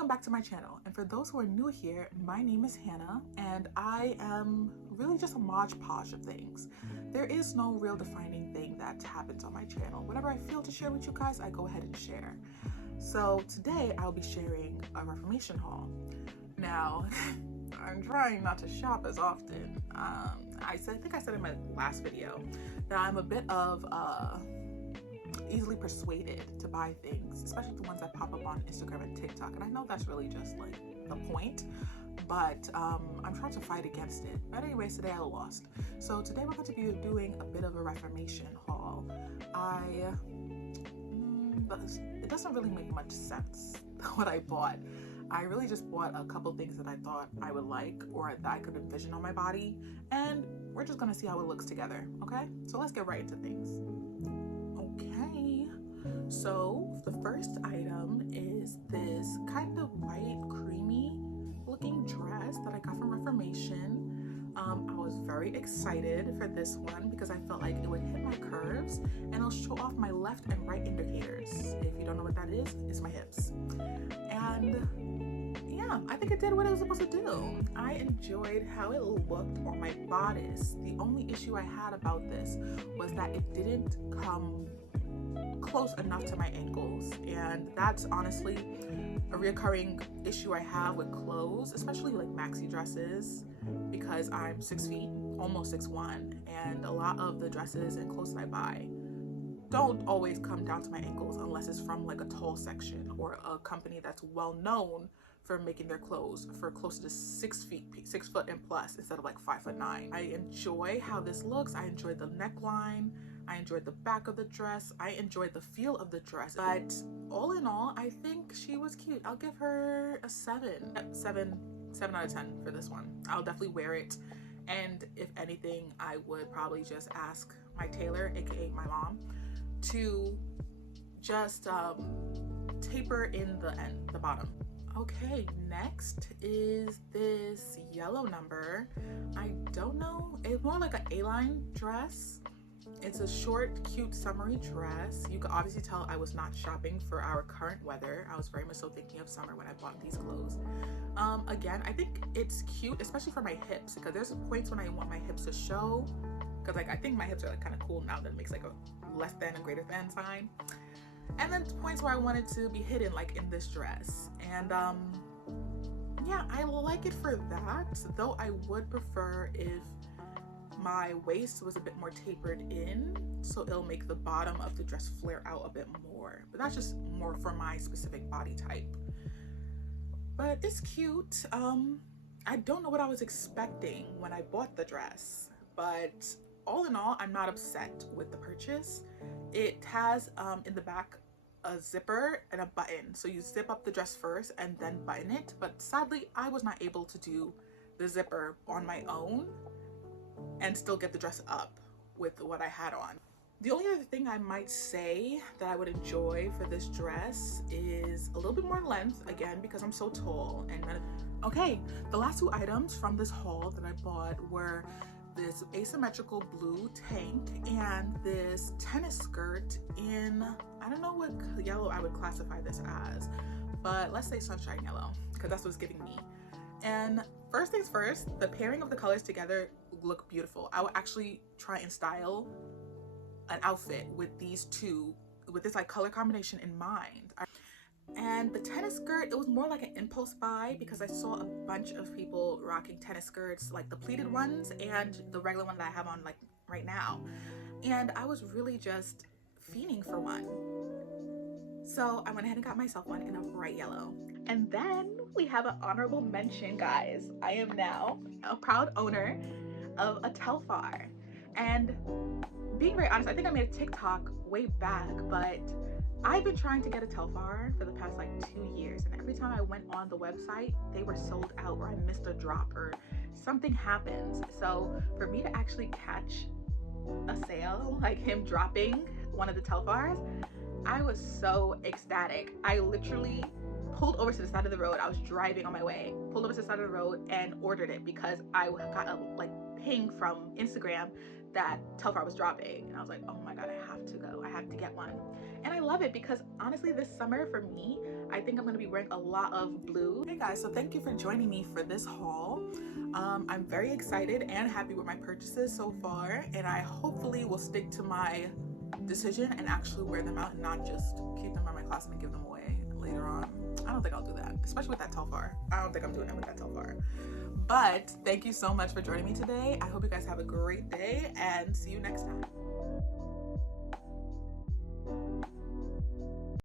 Welcome back to my channel, and for those who are new here, my name is Hannah and I am really just a modge podge of things. There is no real defining thing that happens on my channel. Whatever I feel to share with you guys, I go ahead and share. So today I'll be sharing a Reformation haul. Now, I'm trying not to shop as often. I think I said in my last video that I'm a bit of easily persuaded to buy things, especially the ones that pop up on Instagram and TikTok. And I know that's really just like the point, but I'm trying to fight against it. But anyways, today I lost. So today we're going to be doing a bit of a Reformation haul. It doesn't really make much sense what I bought. I really just bought a couple things that I thought I would like or that I could envision on my body, and we're just gonna see how it looks together, okay? So let's get right into things. Okay, so the first item is this kind of white, creamy looking dress that I got from Reformation. I was very excited for this one because I felt like it would hit my curves and it'll show off my left and right indicators. If you don't know what that is, it's my hips. And yeah, I think it did what it was supposed to do. I enjoyed how it looked on my bodice. The only issue I had about this was that it didn't come close enough to my ankles, and that's honestly a reoccurring issue I have with clothes, especially like maxi dresses, because I'm 6 feet, almost 6'1", and a lot of the dresses and clothes that I buy don't always come down to my ankles unless it's from like a tall section or a company that's well known for making their clothes for closer to 6 foot and plus instead of like 5'9". I enjoy how this looks. I enjoyed the neckline. I enjoyed the back of the dress. I enjoyed the feel of the dress. But all in all, I think she was cute. I'll give her a 7 out of 10 for this one. I'll definitely wear it. And if anything, I would probably just ask my tailor, aka my mom, to just taper in the bottom. Okay, next is this yellow number. I don't know, it's more like an A-line dress. It's a short, cute, summery dress. You can obviously tell I was not shopping for our current weather. I was very much so thinking of summer when I bought these clothes. Again, I think it's cute, especially for my hips, because there's points when I want my hips to show, because like I think my hips are like kind of cool now that it makes like a less than and greater than sign. And then points where I wanted to be hidden, like in this dress. And yeah, I like it for that, though I would prefer if my waist was a bit more tapered in, so it'll make the bottom of the dress flare out a bit more. But that's just more for my specific body type. But it's cute. I don't know what I was expecting when I bought the dress, but all in all, I'm not upset with the purchase. It has in the back a zipper and a button, so you zip up the dress first and then button it. But sadly, I was not able to do the zipper on my own and still get the dress up with what I had on. The only other thing I might say that I would enjoy for this dress is a little bit more length, again, because I'm so tall. And okay, the last two items from this haul that I bought were this asymmetrical blue tank and this tennis skirt in, I don't know what yellow I would classify this as, but let's say sunshine yellow, because that's what's giving me. And first things first, the pairing of the colors together look beautiful. I would actually try and style an outfit with these two, with this like color combination in mind. And the tennis skirt, it was more like an impulse buy because I saw a bunch of people rocking tennis skirts, like the pleated ones and the regular one that I have on like right now. And I was really just fiending for one. So I went ahead and got myself one in a bright yellow. And then we have an honorable mention, guys. I am now a proud owner of a Telfar. And being very honest, I think I made a TikTok way back, but I've been trying to get a Telfar for the past like 2 years, and every time I went on the website, they were sold out or I missed a drop or something happens. So for me to actually catch a sale, like him dropping one of the Telfars, I was so ecstatic. I literally pulled over to the side of the road. I was driving on my way, pulled over to the side of the road and ordered it because I got a ping from Instagram that Telfar was dropping, and I was like, oh my god, I have to go, I have to get one. And I love it because honestly this summer for me, I think I'm going to be wearing a lot of blue. Hey guys, so thank you for joining me for this haul. I'm very excited and happy with my purchases so far, and I hopefully will stick to my decision and actually wear them out and not just keep them in my closet and give them away later on. I don't think I'll do that, especially with that Telfar. I don't think I'm doing it with that Telfar. But thank you so much for joining me today. I hope you guys have a great day and see you next time.